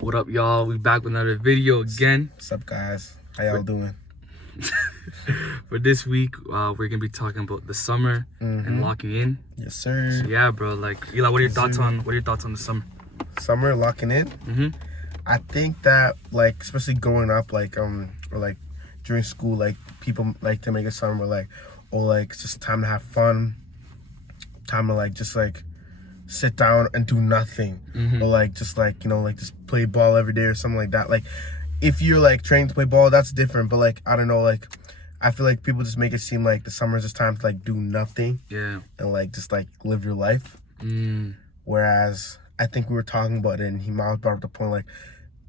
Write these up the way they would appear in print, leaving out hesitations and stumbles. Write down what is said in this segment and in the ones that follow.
What up, y'all? We back with another video again. What's up, guys? How y'all doing? For this week, we're gonna be talking about the summer and locking in. Yes, sir. So yeah, bro. Like, Eli, what are your thoughts on the summer? Summer locking in. I think that, like, especially growing up, like, or like during school, like, people like to make a summer like, oh, like, it's just time to have fun, time to like just like sit down and do nothing, or like just like, you know, like just play ball every day or something like that. Like, if you're like training to play ball, that's different. But like, I don't know, like, I feel like people just make it seem like the summer is just time to like do nothing, and like just like live your life. Whereas I think we were talking about it, and he brought up the point, like,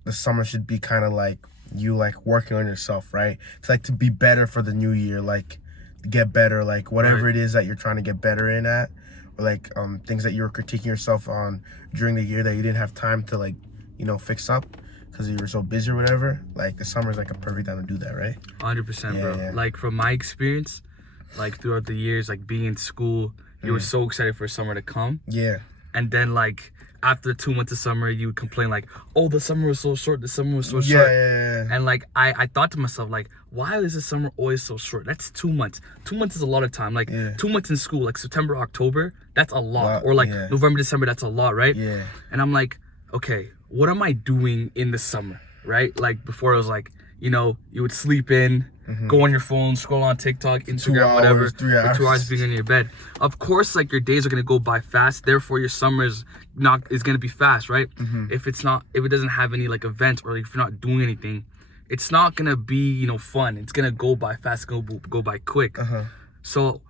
the summer should be kind of like you like working on yourself, right? It's like to be better for the new year, like get better, like whatever it is that you're trying to get better in at, or like things that you were critiquing yourself on during the year that you didn't have time to, like, you know, fix up because you were so busy or whatever. Like, the summer is like a perfect time to do that, right? 100%, bro. Yeah. Like, from my experience, like throughout the years, like being in school, you were so excited for summer to come. Yeah. And then like after 2 months of summer, you would complain like, oh, the summer was so short, the summer was so short. Yeah. And like I thought to myself, like, why is the summer always so short? That's 2 months. 2 months is a lot of time. Like 2 months in school, like September, October, that's a lot. Or like November, December, that's a lot, right? Yeah. And I'm like, okay, what am I doing in the summer, right? Like, before, it was like, you know, you would sleep in, go on your phone, scroll on TikTok, Instagram, whatever, 3 hours. for 2 hours being in your bed. Of course, like, your days are gonna go by fast. Therefore, your summer is gonna be fast, right? If it doesn't have any like events, or if you're not doing anything, it's not gonna be, you know, fun. It's gonna go by fast, go by quick. So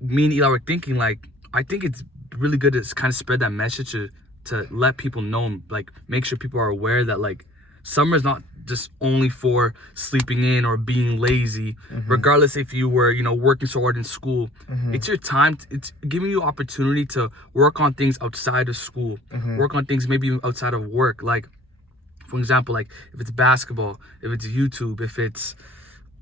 me and Eli were thinking, like, I think it's really good to kind of spread that message to let people know, and like make sure people are aware that, like, summer is not just only for sleeping in or being lazy. Regardless if you were, you know, working so hard in school, it's your time. It's giving you opportunity to work on things outside of school, work on things maybe even outside of work. Like, for example, like if it's basketball, if it's YouTube, if it's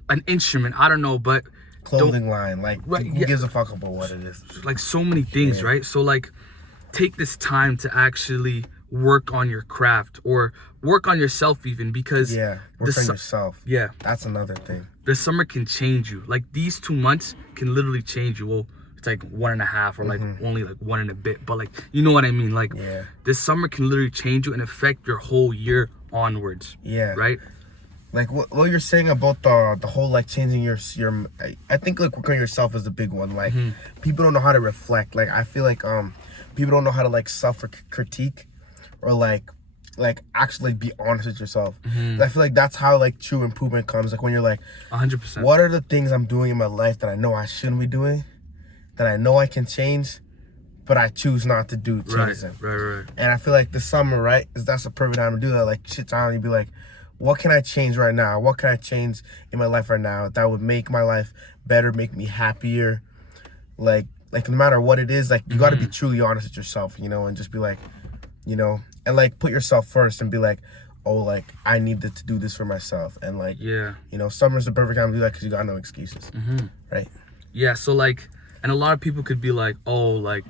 an instrument, I don't know, but clothing line, like, who gives a fuck about what it is? Like, so many things, right? So like, take this time to actually work on your craft, or work on yourself even, because work on yourself. That's another thing. The summer can change you. Like, these 2 months can literally change you. Well, it's like 1.5, or like only like 1 and a bit, but like, you know what I mean? Like, this summer can literally change you and affect your whole year onwards. Right? Like, what you're saying about the whole, like, changing your I think, like, working on yourself is the big one. Like, people don't know how to reflect. Like, I feel like people don't know how to, like, self-critique, or like actually, like, be honest with yourself. I feel like that's how, like, true improvement comes. Like, when you're like, 100%, what are the things I'm doing in my life that I know I shouldn't be doing, that I know I can change, but I choose not to change them. Right. And I feel like the summer, right, that's the perfect time to do that. Like, sit down and be like, what can I change right now? What can I change in my life right now that would make my life better, make me happier? Like no matter what it is, like, you got to be truly honest with yourself, you know, and just be like, you know, and like put yourself first, and be like, oh, like, I needed to do this for myself. And like, you know, summer's the perfect time to do that because you got no excuses, right? Yeah. So like, and a lot of people could be like, oh, like,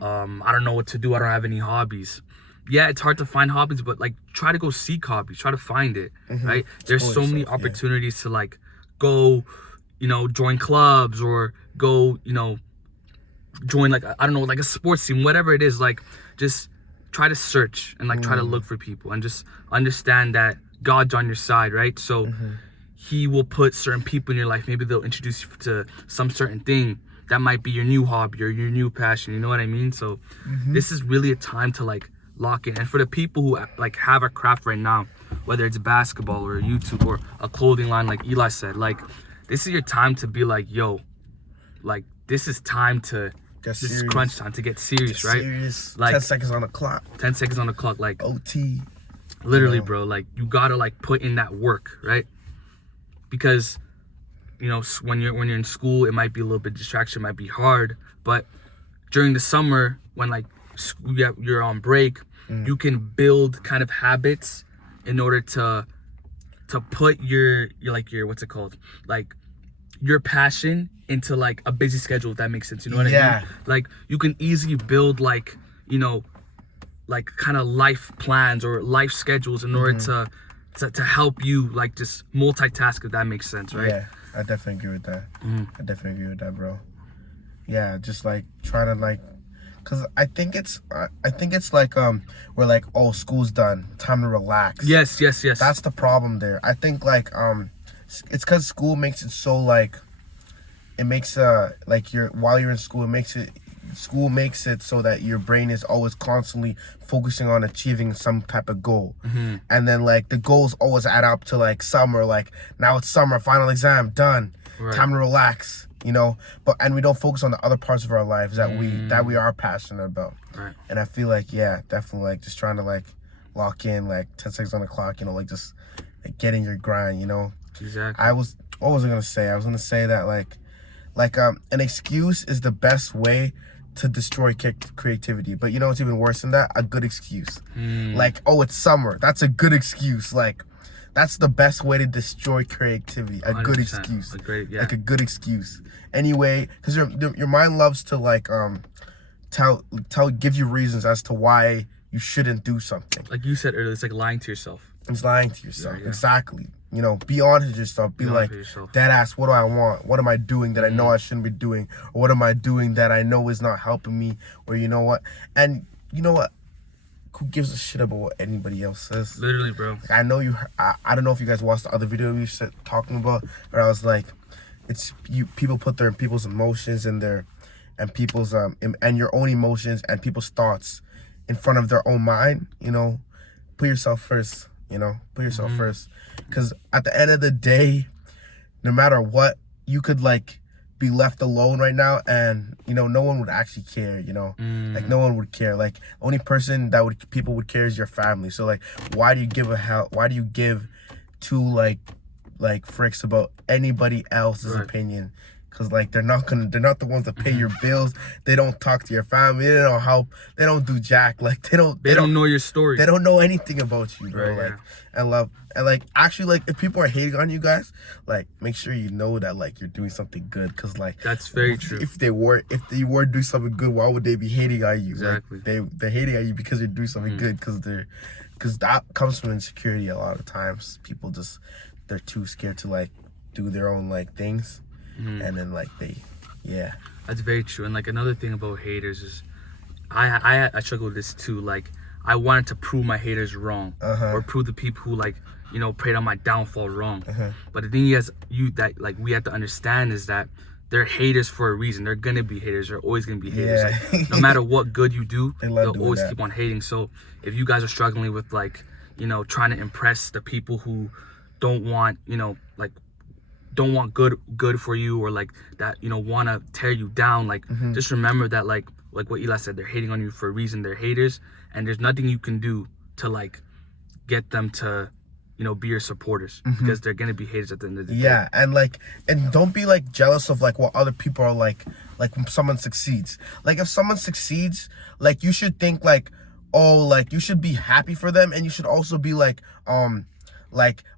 I don't know what to do. I don't have any hobbies. Yeah, it's hard to find hobbies, but like, try to go seek hobbies. Try to find it, right? There's so many opportunities to like go, you know, join clubs, or go, you know, join, like, I don't know, like a sports team, whatever it is. Like, just try to search and like try to look for people, and just understand that God's on your side, right? So he will put certain people in your life. Maybe they'll introduce you to some certain thing that might be your new hobby or your new passion. You know what I mean? So this is really a time to like lock in. And for the people who like have a craft right now, whether it's basketball or YouTube or a clothing line, like Eli said, like, this is your time to be like, yo, like, this is time to this is crunch time to get serious, right? Like 10 seconds on the clock. 10 seconds on the clock, like OT. Literally, bro. Like, you gotta like put in that work, right? Because, you know, when you're in school, it might be a little bit distraction, might be hard. But during the summer, when like you're on break, you can build kind of habits in order to put your what's it called, like, your passion into like a busy schedule, if that makes sense. You know what I mean? Like, you can easily build, like, you know, like kind of life plans or life schedules in order to help you like just multitask, if that makes sense, right? Yeah, I definitely agree with that. I definitely agree with that, bro. Yeah, just like trying to like, cause I think it's like we're like, oh, school's done, time to relax. Yes. That's the problem there. I think like it's cause school makes it so like, it makes like while you're in school, school makes it so that your brain is always constantly focusing on achieving some type of goal. And then like the goals always add up to like summer, like now it's summer, final exam done, time to relax, you know. And we don't focus on the other parts of our lives that we are passionate about. And I feel like, yeah, definitely like just trying to like lock in like 10 seconds on the clock, you know, like just like getting your grind, you know. Exactly. What was I gonna say? I was gonna say that like an excuse is the best way to destroy creativity. But you know what's even worse than that? A good excuse. Like, oh, it's summer. That's a good excuse. Like, that's the best way to destroy creativity. A good excuse. Like a good excuse. Anyway, because your mind loves to like give you reasons as to why you shouldn't do something. Like you said earlier, it's like lying to yourself. It's lying to yourself. Yeah. Exactly. You know, be honest with yourself. Be like, dead ass, what do I want? What am I doing that I know I shouldn't be doing? Or what am I doing that I know is not helping me? Or you know what? And you know what? Who gives a shit about what anybody else says? Literally, bro. Like, I know I don't know if you guys watched the other video we said talking about, where I was like, people put their people's emotions and people's and your own emotions and people's thoughts in front of their own mind. You know, put yourself first. You know, put yourself first. Because at the end of the day, no matter what, you could like be left alone right now, and you know no one would actually care. You know, like no one would care. Like only person that people would care is your family. So like, why do you give a hell? Why do you give two like fricks about anybody else's opinion? Because like they're not the ones that pay your bills. They don't talk to your family. They don't help. They don't do jack. Like they don't know your story. They don't know anything about you, bro. And like actually like if people are hating on you guys, like make sure you know that like you're doing something good. Cause like that's very true. If they were doing something good, why would they be hating on you? Exactly. Like, they're hating on you because you're doing something good. Cause that comes from insecurity. A lot of times people they're too scared to like do their own like things. And then like that's very true. And like another thing about haters is I struggle with this too. Like I wanted to prove my haters wrong, or prove the people who like, you know, preyed on my downfall wrong. But the thing is, that like we have to understand is that they're haters for a reason. They're gonna be haters. They're always gonna be haters. Like, no matter what good you do, they'll always keep on hating. So if you guys are struggling with like, you know, trying to impress the people who don't want, you know, like don't want good for you, or like that, you know, want to tear you down, like just remember that like what Eli said, they're hating on you for a reason. They're haters, and there's nothing you can do to like get them to, you know, be your supporters, because they're gonna be haters at the end of the day. Yeah, and don't be like jealous of like what other people are like when someone succeeds. Like if someone succeeds, like you should think like, oh, like you should be happy for them, and you should also be like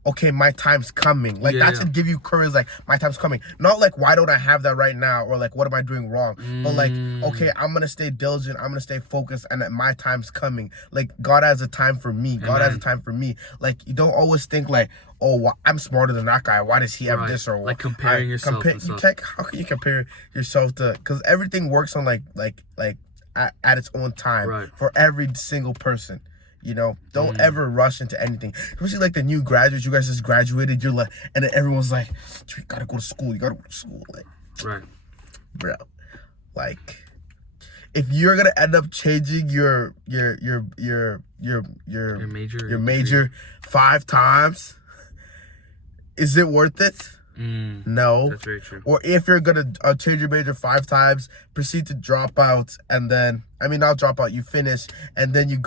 okay, my time's coming. Like that should give you courage. Like my time's coming. Not like, why don't I have that right now, or like what am I doing wrong? But like, okay, I'm gonna stay diligent. I'm gonna stay focused, and that my time's coming. Like God has a time for me. God has a time for me. Like you don't always think like, oh, well, I'm smarter than that guy. Why does he have this? Or like comparing yourself. How can you compare yourself to? Because everything works on like at its own time for every single person. You know, don't ever rush into anything. Especially like the new graduates, you guys just graduated, you're like, and then everyone's like, you gotta go to school, like, bro, like, if you're gonna end up changing your major 5 times, is it worth it? No. That's very true. Or if you're gonna change your major 5 times, proceed to drop out, and then not drop out, you finish, and then you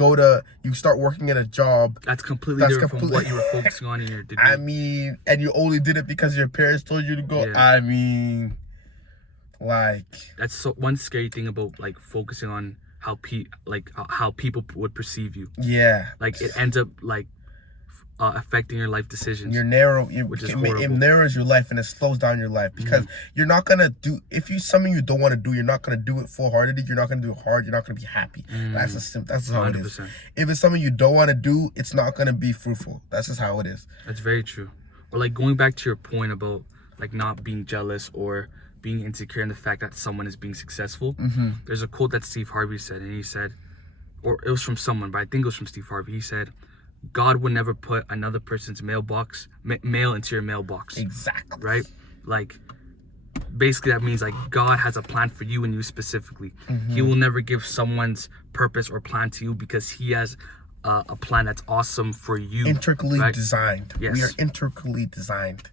start working at a job that's completely different from what you were focusing on in your degree. And you only did it because your parents told you to go. Like that's one scary thing about like focusing on how people would perceive you. Yeah. Like it ends up like affecting your life decisions. You're narrow, which is it horrible. narrows your life and it slows down your life because you're not gonna do something you don't want to do. You're not gonna do it full-heartedly. You're not gonna do it hard. You're not gonna be happy. That's how it is. 100%. If it's something you don't want to do, it's not gonna be fruitful. That's just how it is. That's very true. Or like going back to your point about like not being jealous or being insecure in the fact that someone is being successful. There's a quote that Steve Harvey said, and he said, or it was from someone, but I think it was from Steve Harvey. He said, God would never put another person's mail into your mailbox. Exactly. Right? Like, basically that means like God has a plan for you and you specifically. He will never give someone's purpose or plan to you because he has a plan that's awesome for you. Intricately designed. Yes. We are intricately designed.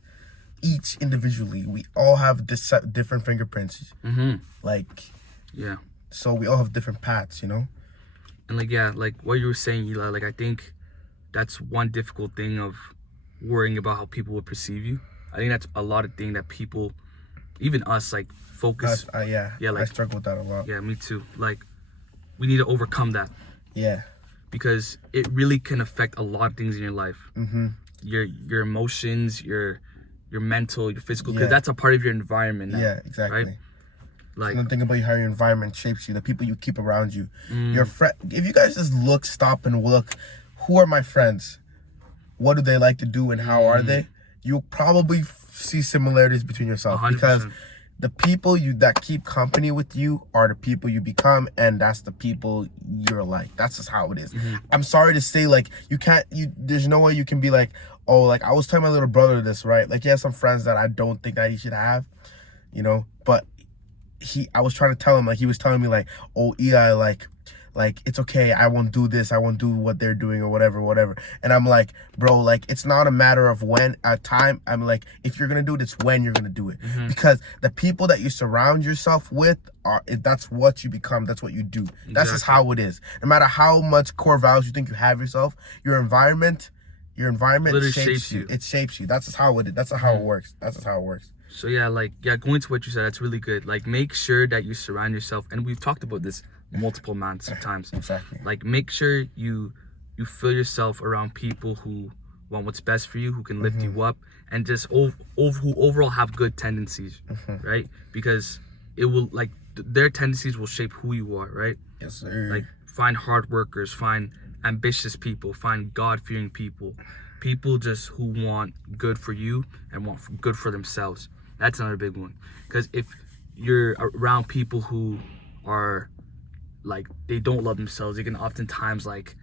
Each individually. We all have different fingerprints. Like, yeah. So we all have different paths, you know? And like, yeah, like what you were saying, Eli, like I think that's one difficult thing of worrying about how people will perceive you. I think that's a lot of thing that people, even us, like focus. Yeah, like, I struggle with that a lot. Yeah, me too. Like, we need to overcome that. Yeah. Because it really can affect a lot of things in your life. Your emotions, your mental, your physical, because that's a part of your environment now. Yeah, exactly. Right? Like, so think about how your environment shapes you, the people you keep around you. Your friend. If you guys just stop and look, who are my friends? What do they like to do and how are they? You'll probably see similarities between yourself 100%. because the people that keep company with you are the people you become, and that's the people you're like. That's just how it is. I'm sorry to say, like, there's no way you can be like, oh, like I was telling my little brother this, right? Like, he has some friends that I don't think that he should have, you know, but I was trying to tell him, like, he was telling me like, oh, Eli, like it's okay, I won't do this, I won't do what they're doing or whatever. And I'm like, bro, like it's not a matter of when, at time. I'm like, if you're gonna do it, it's when you're gonna do it. Because the people that you surround yourself with that's what you become, that's what you do. That's just how it is. No matter how much core values you think you have yourself, your environment literally shapes you. It shapes you. That's just how it is. That's how it works. That's just how it works. So yeah, going to what you said, that's really good. Like, make sure that you surround yourself, and we've talked about this multiple amounts of times. Exactly. Like, make sure you fill yourself around people who want what's best for you, who can lift you up, and just who overall have good tendencies, right? Because it will, like, their tendencies will shape who you are, right? Yes, sir. Like, find hard workers, find ambitious people, find God-fearing people just who want good for you and want good for themselves. That's another big one. Because if you're around people who are like, they don't love themselves, they can oftentimes like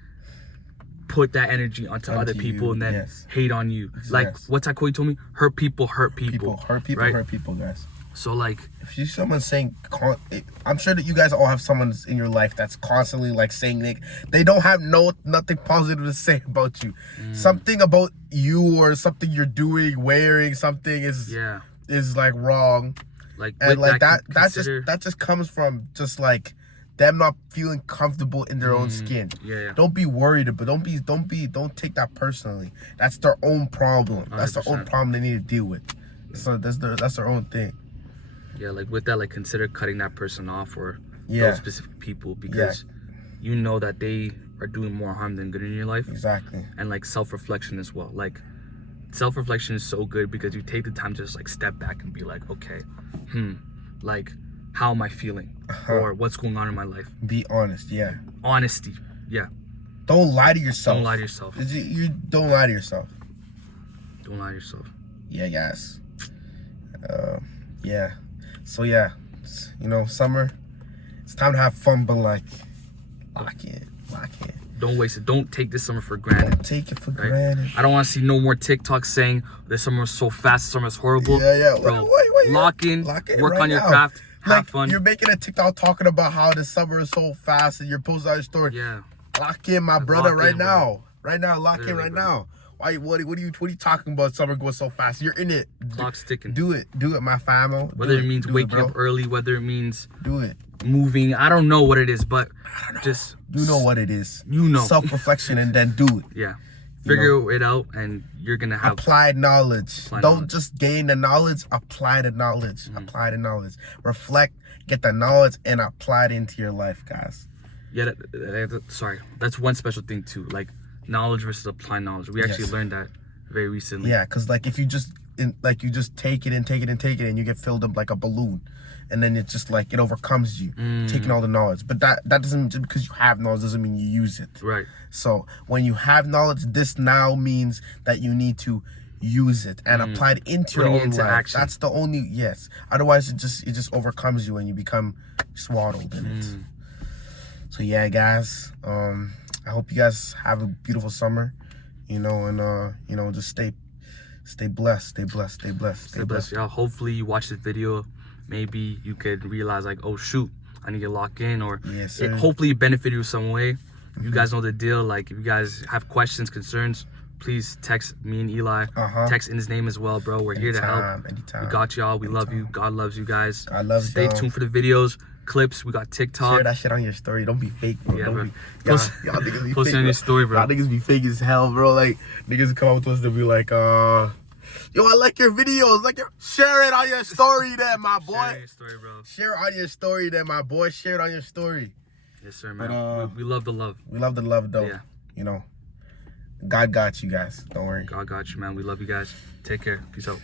put that energy onto other people and then hate on you. Like, what's that quote you told me? Hurt people, hurt people. Hurt people, right? Hurt people, guys. So like, if you someone saying, I'm sure that you guys all have someone in your life that's constantly like saying they don't have nothing positive to say about you. Something about you or something you're doing, wearing something is like wrong. Like, and like that just comes from just like them not feeling comfortable in their own skin. Don't be worried, but don't take that personally. That's their own problem. 100%. That's their own problem they need to deal with. So that's their own thing. Yeah, like with that, like consider cutting that person off or those specific people, because you know that they are doing more harm than good in your life. Exactly. And like self-reflection as well. Like, self-reflection is so good because you take the time to just like step back and be like, okay, like, how am I feeling? Or what's going on in my life? Be honest, Honesty, Don't lie to yourself. Don't lie to yourself. You don't lie to yourself. Don't lie to yourself. Yeah, guys. Yeah. So yeah, you know, summer, it's time to have fun, but like, lock in. Don't waste it. Don't take this summer for granted. Don't take it for granted. I don't want to see no more TikToks saying this summer was so fast, this summer is horrible. Yeah. Bro, wait. Lock in, work right on your now. craft, have like, fun. You're making a TikTok talking about how the summer is so fast and you're posting on your story. Yeah. Lock in, my brother, right now. Right now, lock in right bro. now. Why? What are you talking about? Summer going so fast. You're in it. Clock's ticking. Do it, my famo. Whether it means waking up early, whether it means do it, moving. I don't know what it is, but just you know what it is. You know, self-reflection and then do it. Yeah, figure it out, and you're gonna have applied knowledge. Don't just gain the knowledge. Apply the knowledge. Apply the knowledge. Reflect, get the knowledge, and apply it into your life, guys. Yeah, sorry. That's one special thing too. Like, knowledge versus applied knowledge. We actually Yes. learned that very recently. Yeah, because like if you just you just take it and take it and take it and you get filled up like a balloon, and then it's just like it overcomes you, taking all the knowledge. But that doesn't, just because you have knowledge doesn't mean you use it. Right. So when you have knowledge, this now means that you need to use it and apply it into your Putting it own into life. action. That's the only, yes. Otherwise, it just overcomes you and you become swaddled in it. So yeah, guys. I hope you guys have a beautiful summer. You know, and you know, just stay blessed, stay blessed, stay blessed, Stay blessed, y'all. Hopefully you watch this video. Maybe you could realize like, oh shoot, I need to lock in, or Yes, hopefully it benefited you some way. You guys know the deal. Like, if you guys have questions, concerns, please text me and Eli. Text in his name as well, bro. We're here to help. Anytime. We got y'all. We love you. God loves you guys. God loves Stay y'all. tuned for the videos, clips. We got TikTok. Share that shit on your story. Don't be fake, bro. Yeah, Don't bro. be, Post- y'all niggas be post fake, it on bro. your story, bro. Y'all niggas be fake as hell, bro. Like, niggas come up to us to be like, yo, I like your videos. Share it on your story then, my boy. Share your story, bro. Share it on your story then, my boy. Share it on your story. Yes, sir, man. But, we love the love. We love the love, though. Yeah. You know, God got you guys. Don't worry. God got you, man. We love you guys. Take care. Peace out.